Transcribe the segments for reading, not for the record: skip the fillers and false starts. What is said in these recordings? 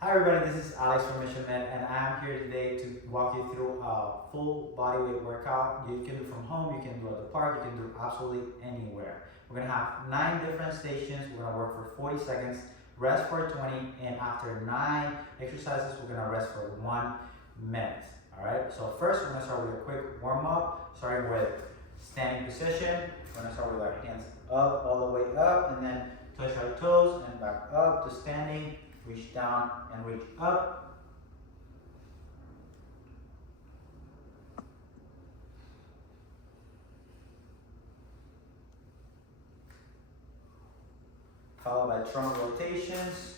Hi everybody, this is Alex from Mission Med, and I'm here today to walk you through a full body weight workout. You can do from home, you can do at the park, you can do absolutely anywhere. We're gonna have 9 different stations. We're gonna work for 40 seconds, rest for 20, and after 9 exercises, we're gonna rest for 1 minute. All right, so first we're gonna start with a quick warm up, starting with standing position. We're gonna start with our hands up, all the way up, and then touch our toes and back up to standing. Reach down and reach up. Followed by trunk rotations.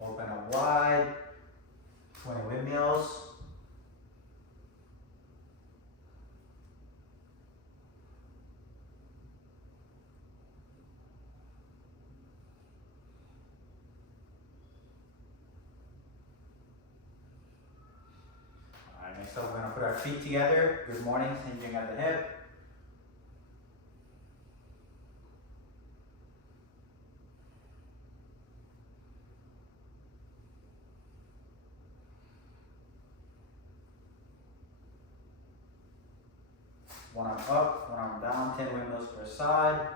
Open up wide. 20 windmills. Alright, next up we're going to put our feet together. Good morning, hinging at the hip. One arm up, one arm down, 10 windmills per side.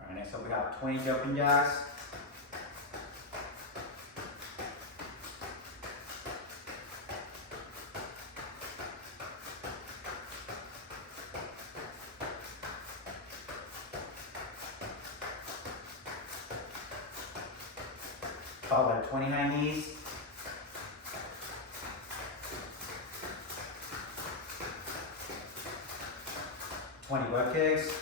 Alright, next up we have 20 jumping jacks. Followed by 20 high knees. Twenty butt kicks.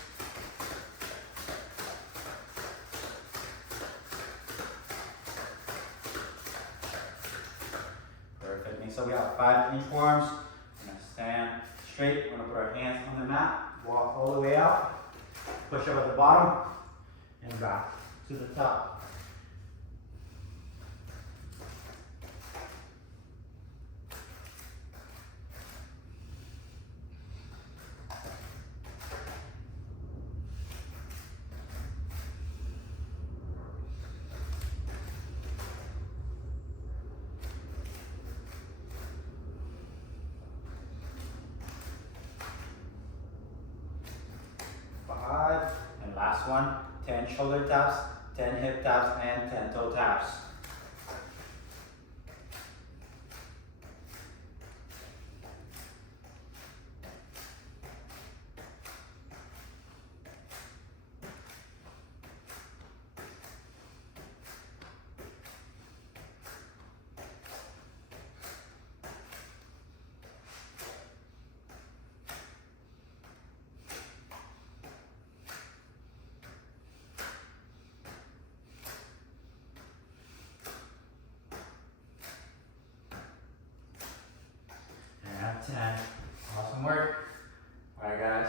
Perfect. Next up we have 5 inchworms. We're gonna stand straight. We're gonna put our hands on the mat, walk all the way out, push up at the bottom, and back to the top. And last one, 10 shoulder taps, 10 hip taps, and 10 toe taps. And 10. Awesome work. Alright guys.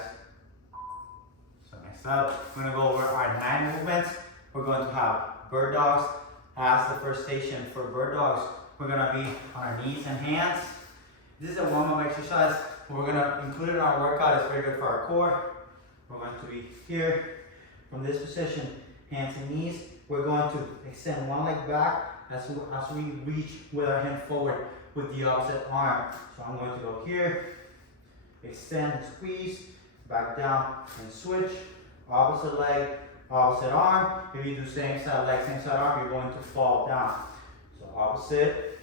So next up, we're going to go over our 9 movements. We're going to have bird dogs as the first station. For bird dogs, we're going to be on our knees and hands. This is a warm-up exercise. We're going to include it in our workout. It's very good for our core. We're going to be here from this position, hands and knees. We're going to extend one leg back as we reach with our hand forward with the opposite arm. So I'm going to go here, extend and squeeze, back down and switch, opposite leg, opposite arm. If you do same side leg, same side arm, you're going to fall down. So opposite,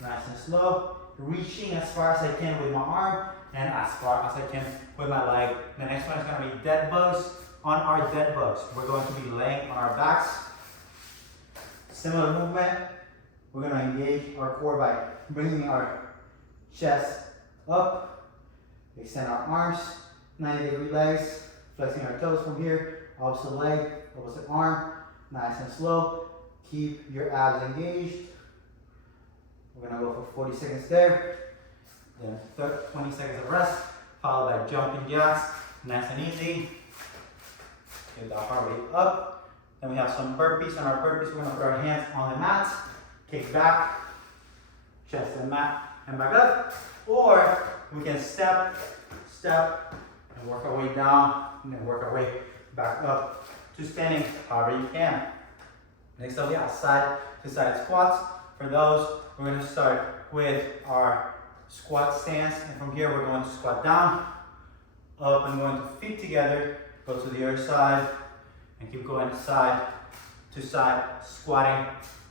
nice and slow, reaching as far as I can with my arm and as far as I can with my leg. The next one is going to be dead bugs. On our dead bugs, we're going to be laying on our backs. Similar movement. We're going to engage our core by bringing our chest up, extend our arms, 90-degree legs, flexing our toes from here, opposite leg, opposite arm, nice and slow. Keep your abs engaged. We're gonna go for 40 seconds there, then 20 seconds of rest, followed by jumping jacks, nice and easy. Get the heart rate up. Then we have some burpees. On our burpees, we're gonna put our hands on the mat, kick back, chest and mat, and back up. Or we can step, and work our way down, and then work our way back up to standing, however you can. Next up, we have side to side squats. For those, we're going to start with our squat stance, and from here we're going to squat down, up, and going to feet together, go to the other side, and keep going side to side, squatting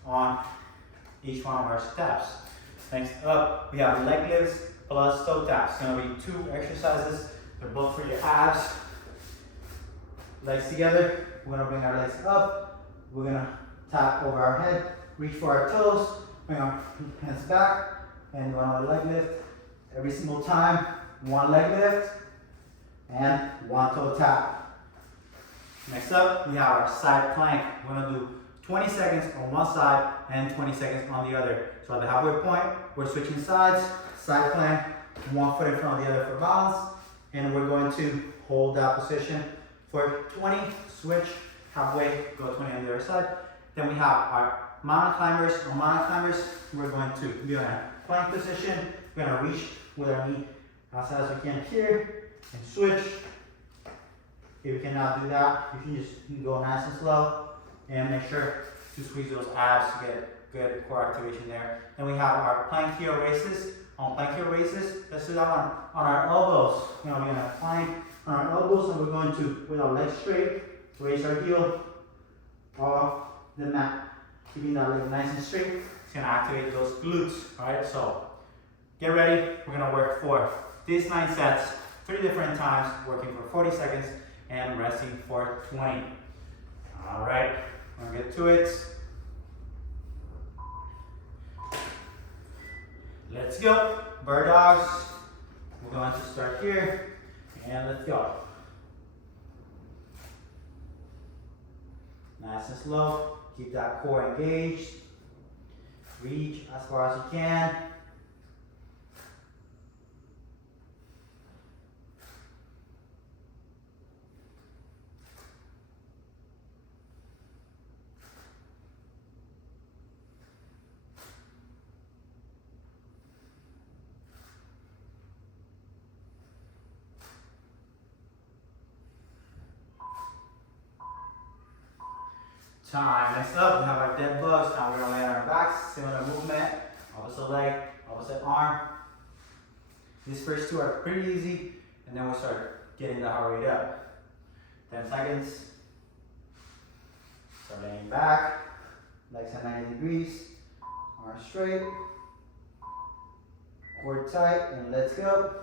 on each one of our steps. Next up, we have leg lifts plus toe taps. It's going to be 2 exercises. They're both for your abs. Legs together. We're going to bring our legs up. We're going to tap over our head, reach for our toes, bring our hands back, and do another leg lift. Every single time, 1 leg lift and 1 toe tap. Next up, we have our side plank. We're going to do 20 seconds on one side and 20 seconds on the other. So at the halfway point, we're switching sides, side plank, 1 foot in front of the other for balance, and we're going to hold that position for 20, switch, halfway, go 20 on the other side. Then we have our mountain climbers. On mountain climbers, we're going to be in a plank position. We're going to reach with our knee as high as we can here and switch. If you cannot do that, you can go nice and slow and make sure to squeeze those abs to get good core activation there. Then we have our plank heel raises. On plank heel raises, let's do that one on our elbows. We're going to plank on our elbows, and we're going to, with our legs straight, raise our heel off the mat, keeping that leg nice and straight. It's going to activate those glutes. Alright, so get ready. We're going to work for these 9 sets, 3 different times, working for 40 seconds and resting for 20. Alright, we're going to get to it. Let's go. Bird dogs. We're going to start here, and let's go. Nice and slow. Keep that core engaged. Reach as far as you can. Time. Next up, we have our dead bugs. Now we're going to lay on our backs. Similar movement. Opposite leg, opposite arm. These first 2 are pretty easy, and then we'll start getting the heart rate up. 10 seconds. Start laying back. Legs at 90 degrees. Arms straight. Core tight, and let's go.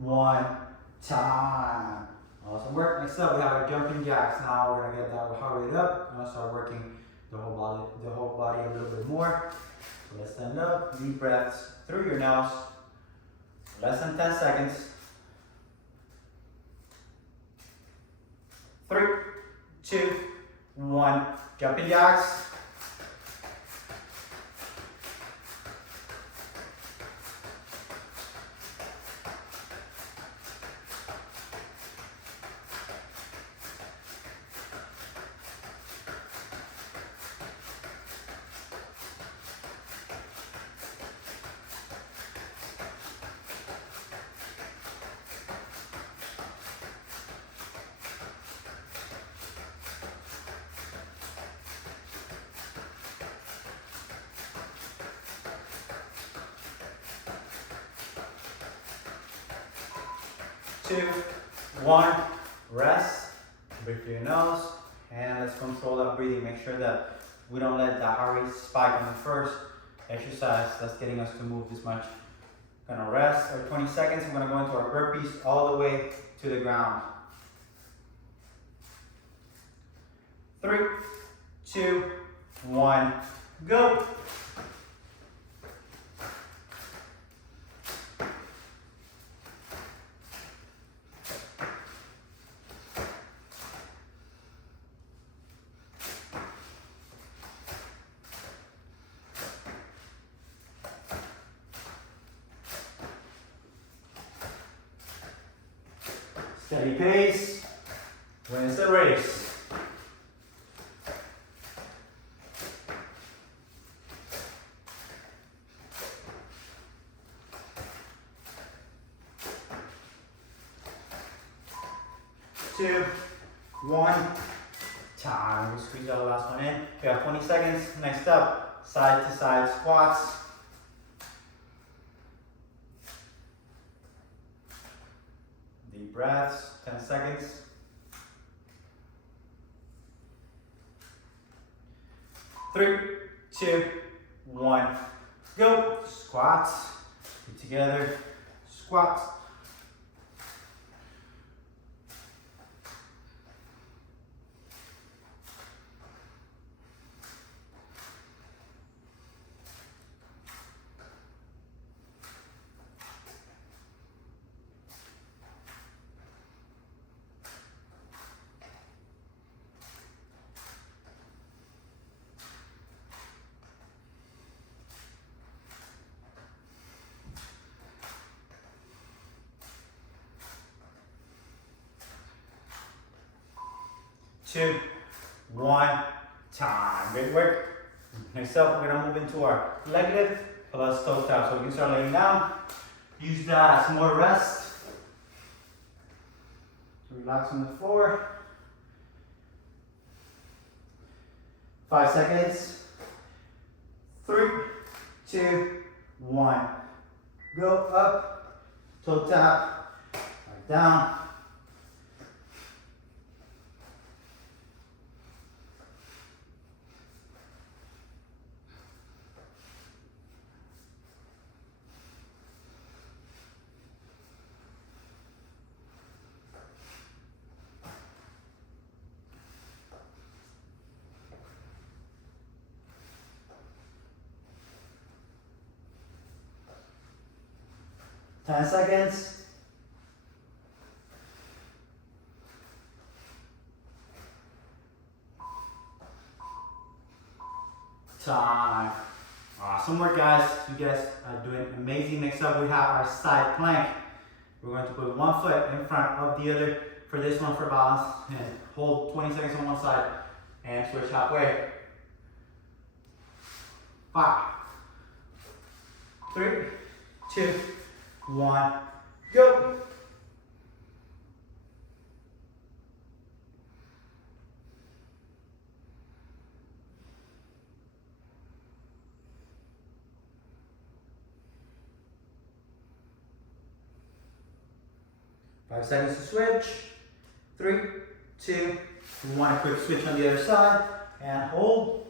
One time. Awesome work. Next up, we have our jumping jacks. Now we're gonna get that heart rate up. We're gonna start working the whole body a little bit more. So let's stand up. Deep breaths through your nose. Less than 10 seconds. 3, 2, 1. Jumping jacks. 2, 1. Rest. Breathe through your nose. And let's control that breathing. Make sure that we don't let the heart rate spike on the first exercise that's getting us to move this much. Gonna rest for 20 seconds. We're gonna go into our burpees all the way to the ground. 3, 2, 1, go. Steady pace, wins the race. Two, 1, time. We squeeze out the last one in. We have 20 seconds. Next up, side to side squats. Deep breaths, 10 seconds. 3, 2, 1, go. Squats, feet together, squats. Two, 1, time. Great work. Next up, we're gonna move into our leg lift plus toe tap. So you can start laying down. Use that as more rest. Relax on the floor. 5 seconds. 3, 2, 1. Go up, toe tap, right down. Ten seconds. Time. Awesome work, guys. You guys are doing amazing. Next up, we have our side plank. We're going to put one foot in front of the other for this one for balance and hold 20 seconds on one side and switch halfway. 5, 3, 2, 1, go. Five seconds to switch. 3, 2, 1. Quick switch on the other side and hold.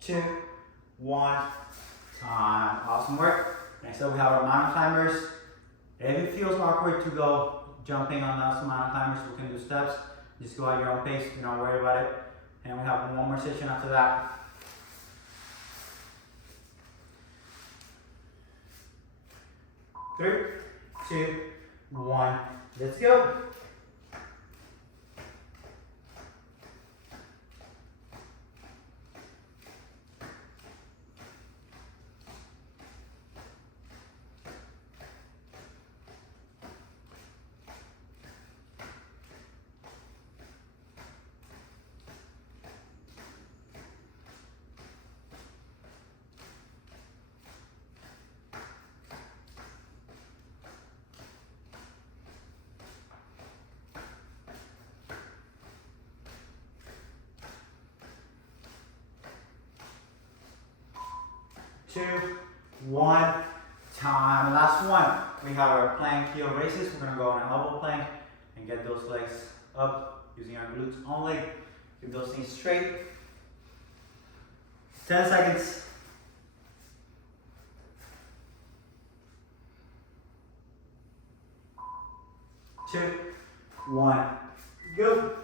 Two, 1, time. Awesome work. Next up, we have our mountain climbers. If it feels awkward to go jumping on those mountain climbers, we can do steps. Just go at your own pace. Don't worry about it. And we have one more session after that. Three, 2, 1. Let's go. 2, 1, time. Last one. We have our plank heel raises. We're gonna go on an elbow plank and get those legs up using our glutes only. Keep those things straight. 10 seconds. 2, 1, go.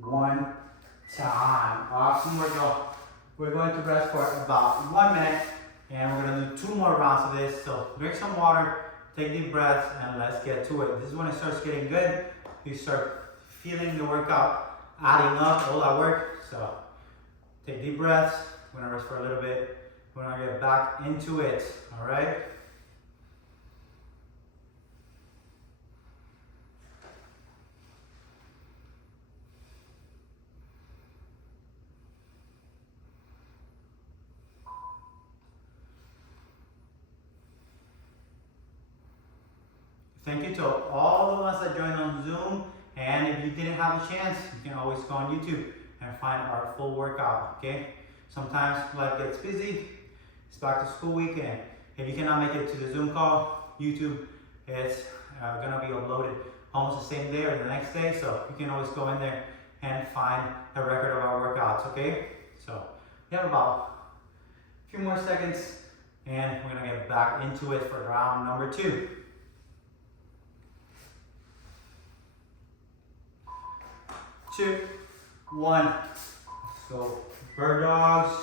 One time. Awesome. We're going to rest for about 1 minute, and we're going to do 2 more rounds of this. So drink some water, take deep breaths, and let's get to it. This is when it starts getting good. You start feeling the workout adding up, all that work. So take deep breaths. We're going to rest for a little bit. We're going to get back into it. All right. Thank you to all the ones that joined on Zoom, and if you didn't have a chance, you can always go on YouTube and find our full workout, okay? Sometimes life gets busy, it's back to school weekend. If you cannot make it to the Zoom call, YouTube is gonna be uploaded almost the same day or the next day, so you can always go in there and find a record of our workouts, okay? So we have about a few more seconds, and we're gonna get back into it for round number 2. 2, 1, so bird dogs.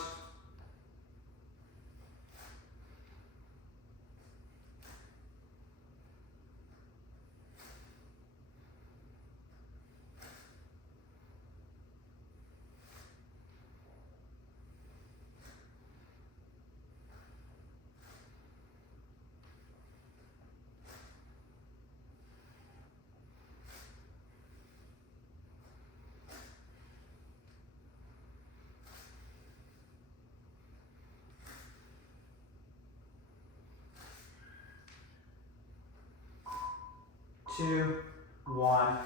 Two, 1,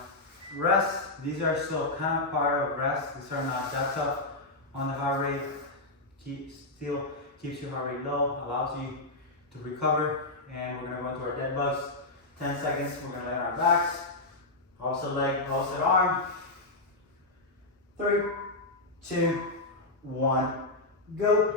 rest. These are still kind of part of rest. These are not that tough on the heart rate. Still keeps your heart rate low, allows you to recover. And we're gonna go into our dead bugs. 10 seconds, we're gonna lay on our backs. Also leg, also arm. 3, 2, 1, go.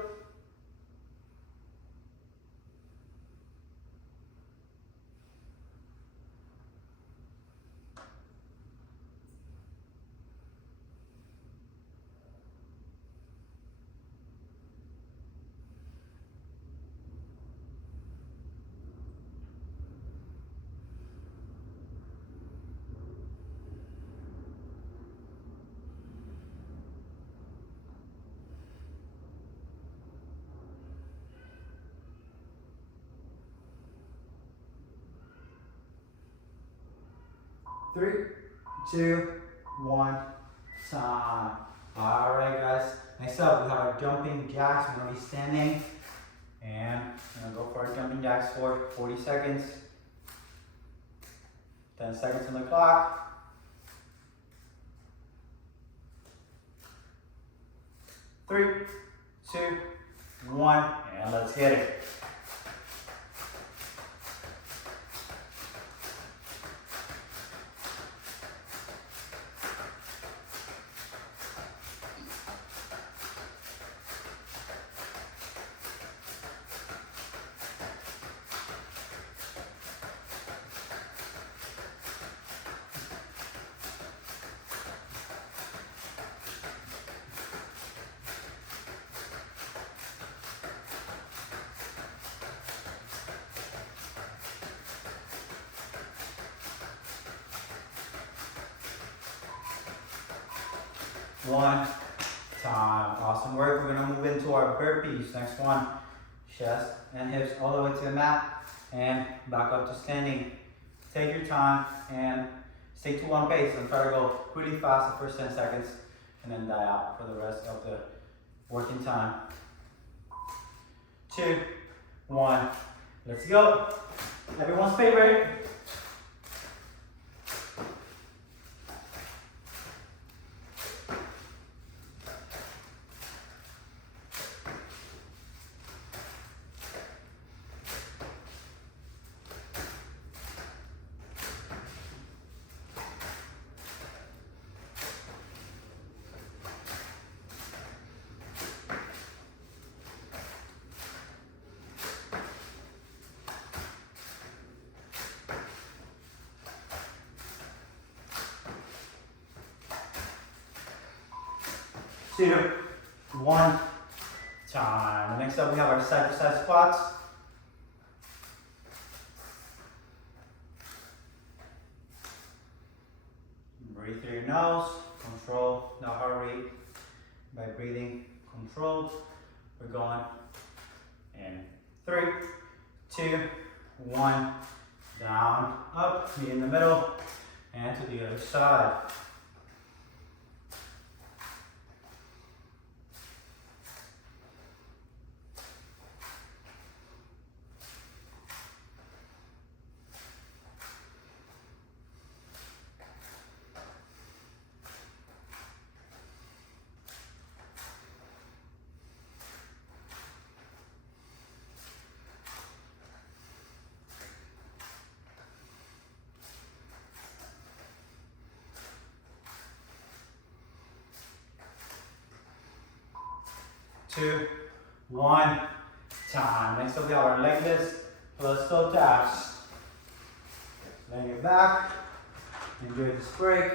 Three, 2, 1, time. All right, guys. Next up, we have our jumping jacks. We're gonna be standing, and we're gonna go for our jumping jacks for 40 seconds. 10 seconds on the clock. 3, 2, 1, and let's hit it. one, time. Awesome work. We're gonna move into our burpees. Next one, chest and hips all the way to the mat and back up to standing. Take your time and stay to one pace and try to go really fast the first 10 seconds and then die out for the rest of the working time. 2, 1, let's go. Everyone's favorite. Two, one, time. Next up we have our side to side squats. Breathe through your nose, control the heart rate by breathing controlled. We're going in 3, 2, 1, down, up, knee in the middle, and to the other side. Two, one, time. Next up we have our leg lifts plus toe taps. Laying it back. Enjoy this break.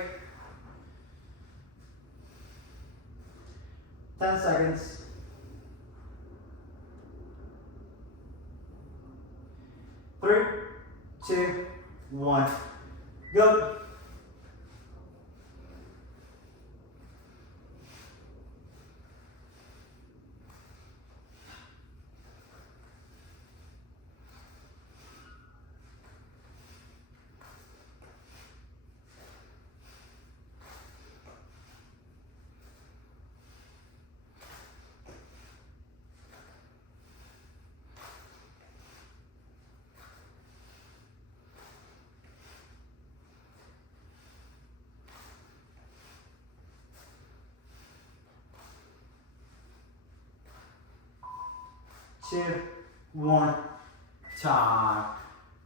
10 seconds. 3, 2, 1, go. Two, one, time.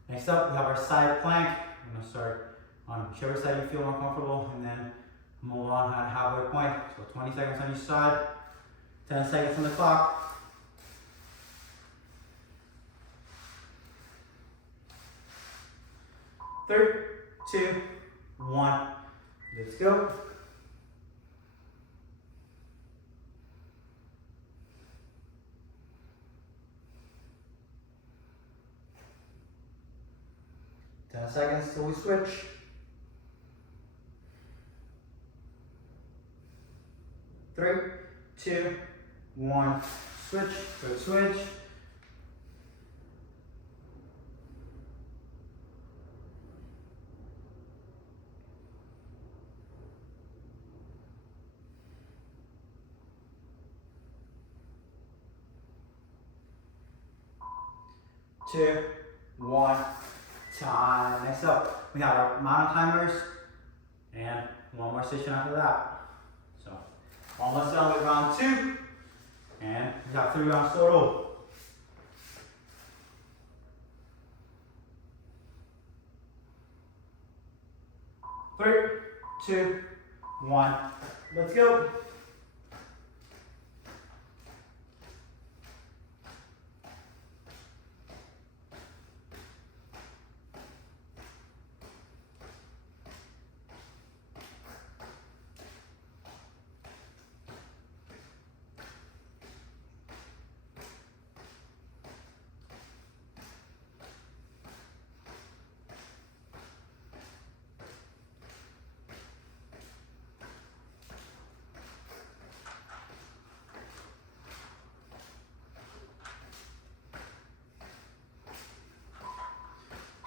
Next up, we have our side plank. I'm gonna start on whichever side you feel more comfortable and then move on at halfway point. So 20 seconds on each side, 10 seconds on the clock. Three, two, one, let's go. Seconds till we switch. 3, 2, 1, switch, good switch. Two, one, time. Next up, we have our mountain climbers and one more session after that. So, almost done with round 2, and we have 3 rounds total. Three, two, one, let's go.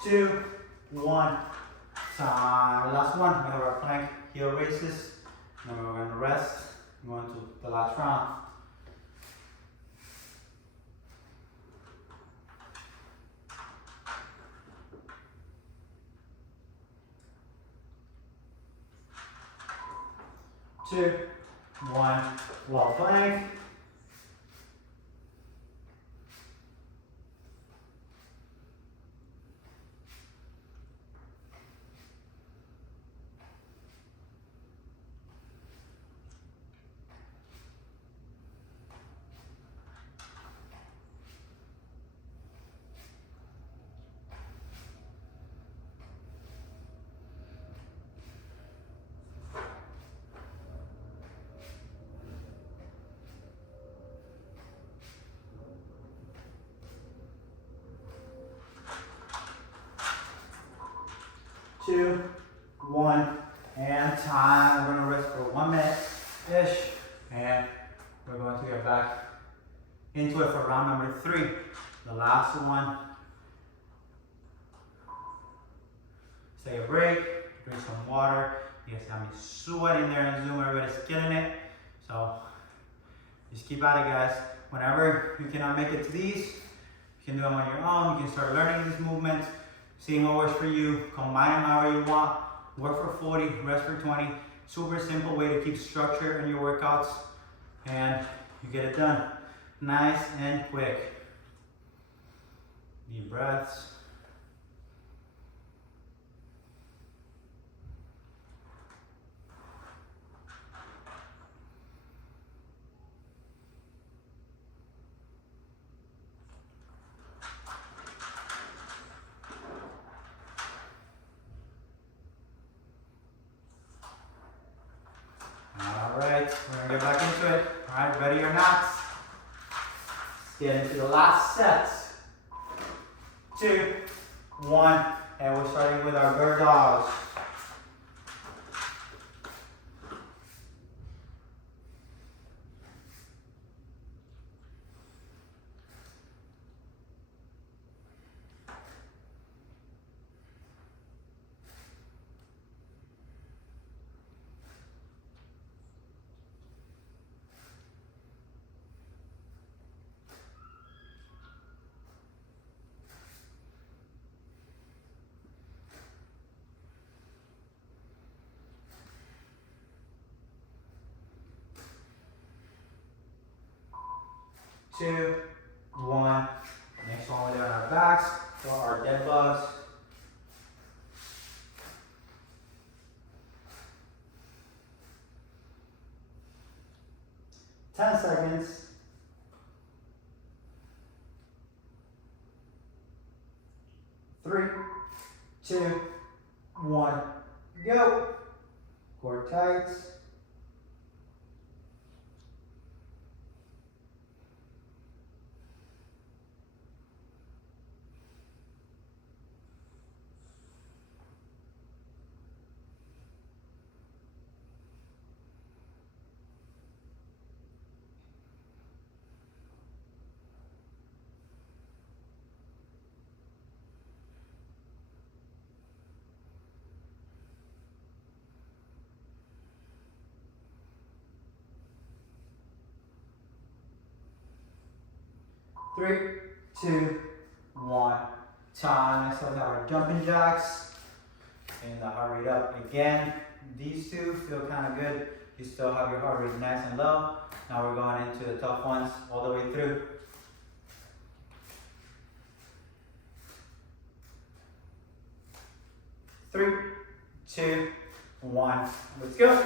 2, 1. Time. Last one. We have our plank heel raises. Then we're going to rest. We're going to the last round. Two, one, wall plank. Two, one, and time. We're gonna rest for 1 minute-ish, and we're going to get back into it for round number 3. The last one. Take a break, drink some water. You guys got me sweating there in Zoom, everybody's killing it. So just keep at it, guys. Whenever you cannot make it to these, you can do them on your own. You can start learning these movements, seeing what works for you, combine them however you want. Work for 40, rest for 20. Super simple way to keep structure in your workouts, and you get it done. Nice and quick. Deep breaths. Alright, we're gonna get back into it. Alright, ready or not? Let's get into the last set. 2, 1, and we're starting with our bird dogs. Two, one. Next one, we're doing our backs for our dead bugs. Ten seconds. 3, 2, 1, go. Core tight. Three, two, one. Time. Next, we'll have our jumping jacks and the heart rate up again. These two feel kind of good. You still have your heart rate nice and low. Now we're going into the tough ones all the way through. Three, two, one. Let's go.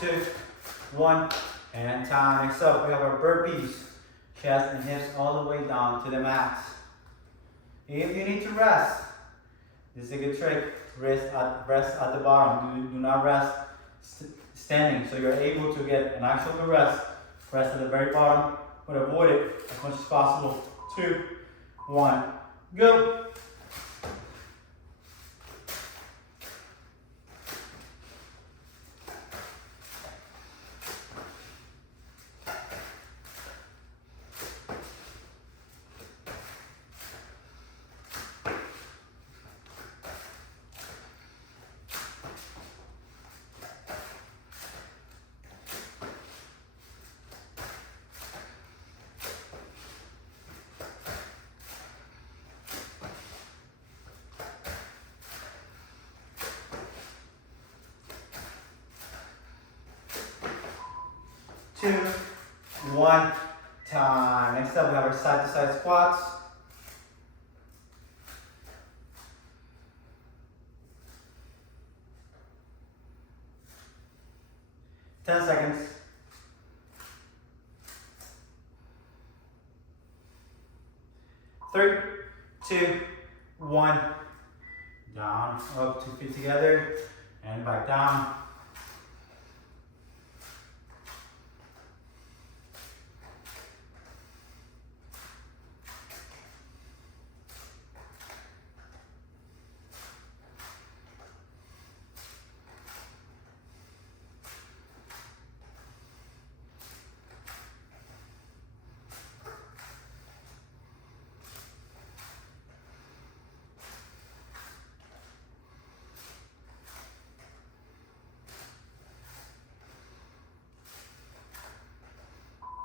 Two, 1, and time. Next up, we have our burpees. Chest and hips all the way down to the mat. If you need to rest, this is a good trick. Rest at the bottom. Do not rest standing. So you're able to get an actual good rest. Rest at the very bottom, but avoid it as much as possible. 2, 1, go. Two, 1, time. Next up, we have our side-to-side squats. Ten seconds. 3, 2, 1. Down, up, 2 feet together, and back down.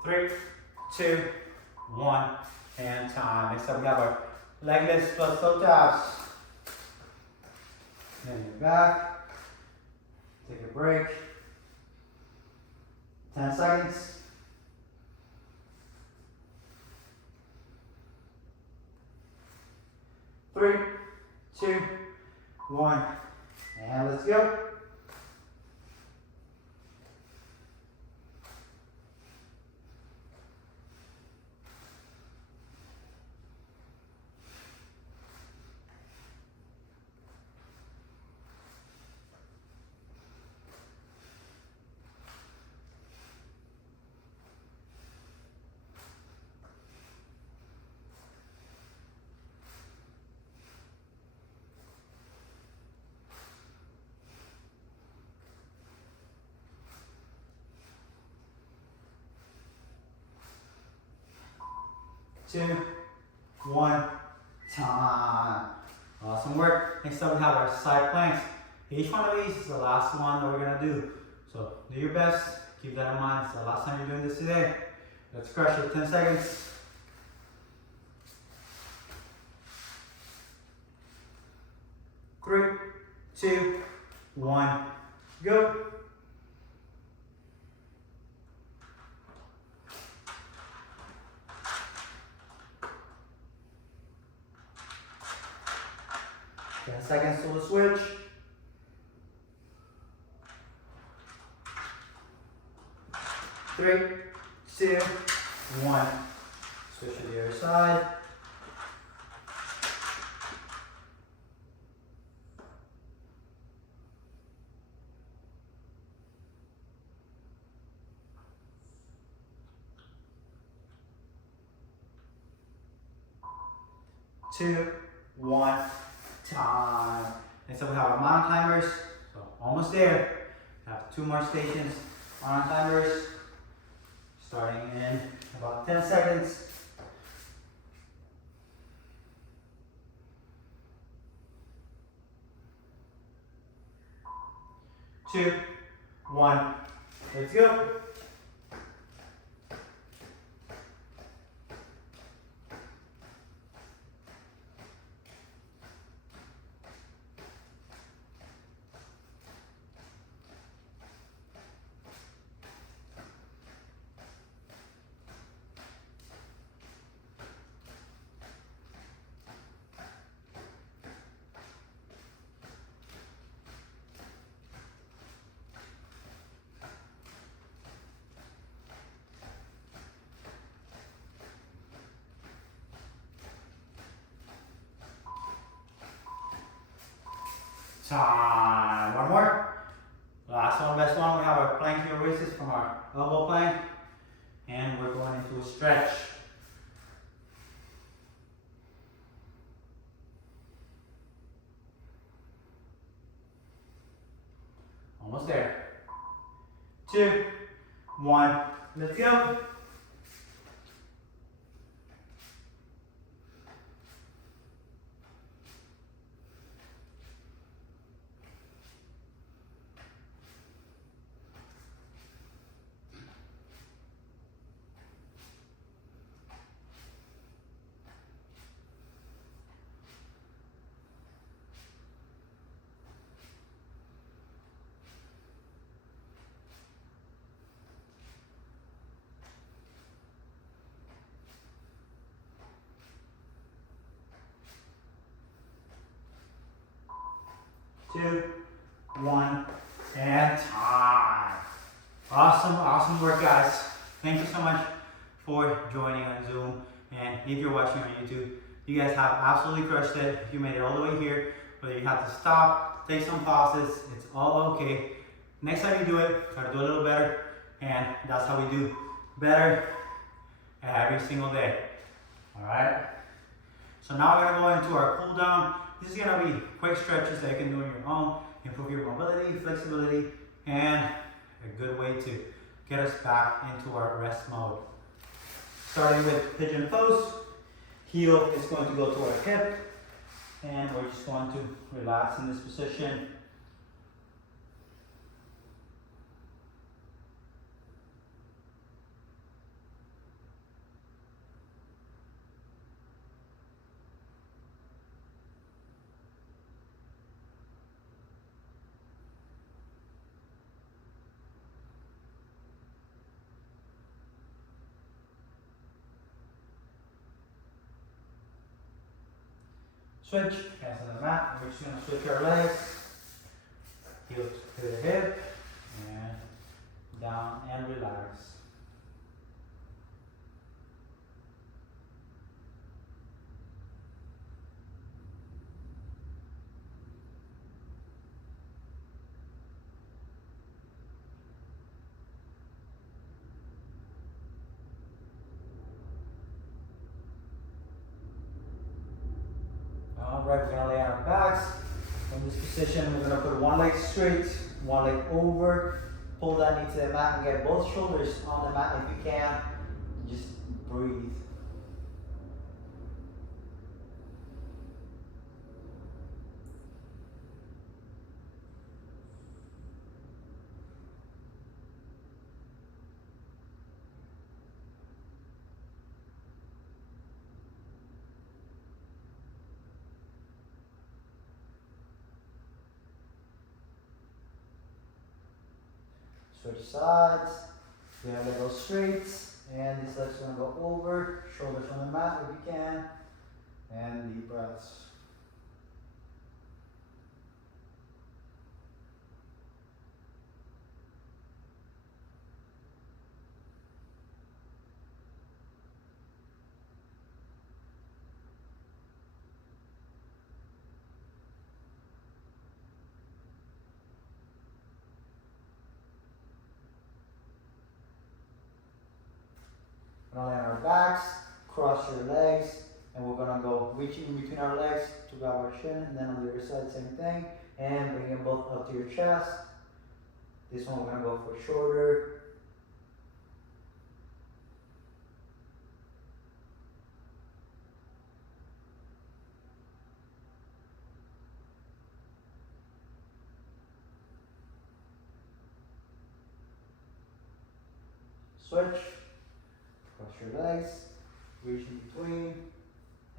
3, 2, 1, and time. Next up, we have our leg lifts plus toe taps. Then you're back. Take a break. 10 seconds. 3, 2, 1, and let's go. Two, 1, time. Awesome work. Next up, we have our side planks. Each one of these is the last one that we're gonna do. So do your best. Keep that in mind. It's the last time you're doing this today. Let's crush it. 10 seconds. 3, 2, 1, go. Seconds to the switch. 3, 2, 1. Switch to the other side. Two, 1. Time. And so we have our mountain climbers. So almost there. We have 2 more stations. Mountain climbers. Starting in about 10 seconds. 2, 1. Let's go. time. One more. Last one, best one. We have our plank heel raises from our elbow plank. And we're going into a stretch. Almost there. 2, 1, let's go. Two, one, and time. Awesome work, guys. Thank you so much for joining on Zoom. And if you're watching on YouTube, you guys have absolutely crushed it. If you made it all the way here, whether you have to stop, take some pauses, it's all okay. Next time you do it, try to do a little better. And that's how we do better every single day. All right. So now we're gonna go into our cool down. This is gonna be quick stretches that you can do on your own, improve your mobility, flexibility, and a good way to get us back into our rest mode. Starting with pigeon pose, heel is going to go to our hip, and we're just going to relax in this position. Switch, hands on the mat. We're just going to switch our legs, heel to the hip, and down and relax. Alright, we're gonna lay on our backs. In this position, we're gonna put one leg straight, one leg over, pull that knee to the mat and get both shoulders on the mat if you can. Just breathe. Switch sides, we're gonna go straight, and this leg's gonna go over, shoulders on the mat if you can, and deep breaths. We're gonna lay on our backs, cross your legs, and we're gonna go reaching in between our legs to grab our chin, and then on the other side, same thing, and bring them both up to your chest. This one we're gonna go for shorter. Switch. Cross your legs, reach in between,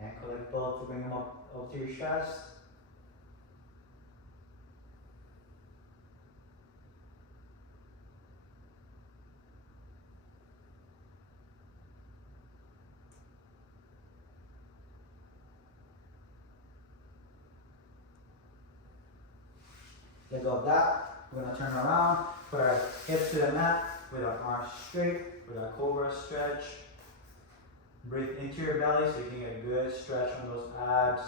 and collect both to bring them up to your chest. Let go of that. We're gonna turn around, put our hips to the mat with our arms straight, with our cobra stretch. Breathe into your belly so you can get a good stretch on those abs.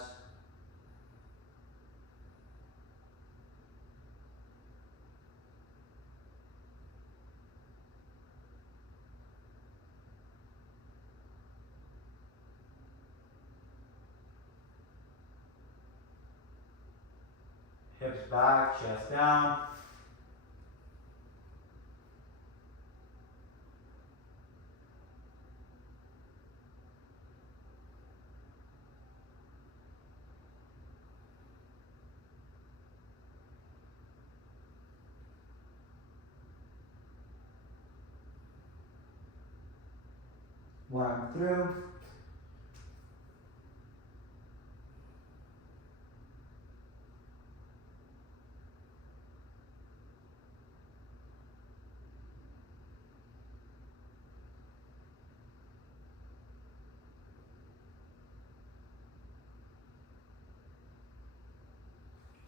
hips back, chest down. When I'm through,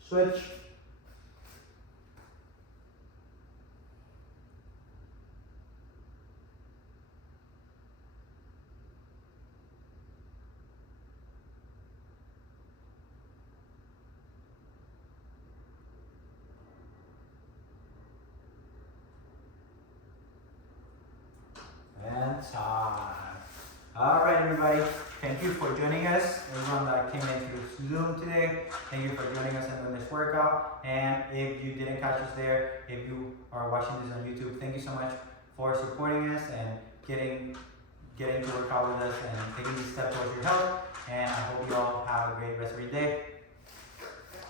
switch. And time. All right, everybody. Thank you for joining us. Everyone that came into Zoom today, thank you for joining us in this workout. And if you didn't catch us there, if you are watching this on YouTube, thank you so much for supporting us and getting to work out with us and taking these steps towards your health. And I hope you all have a great rest of your day.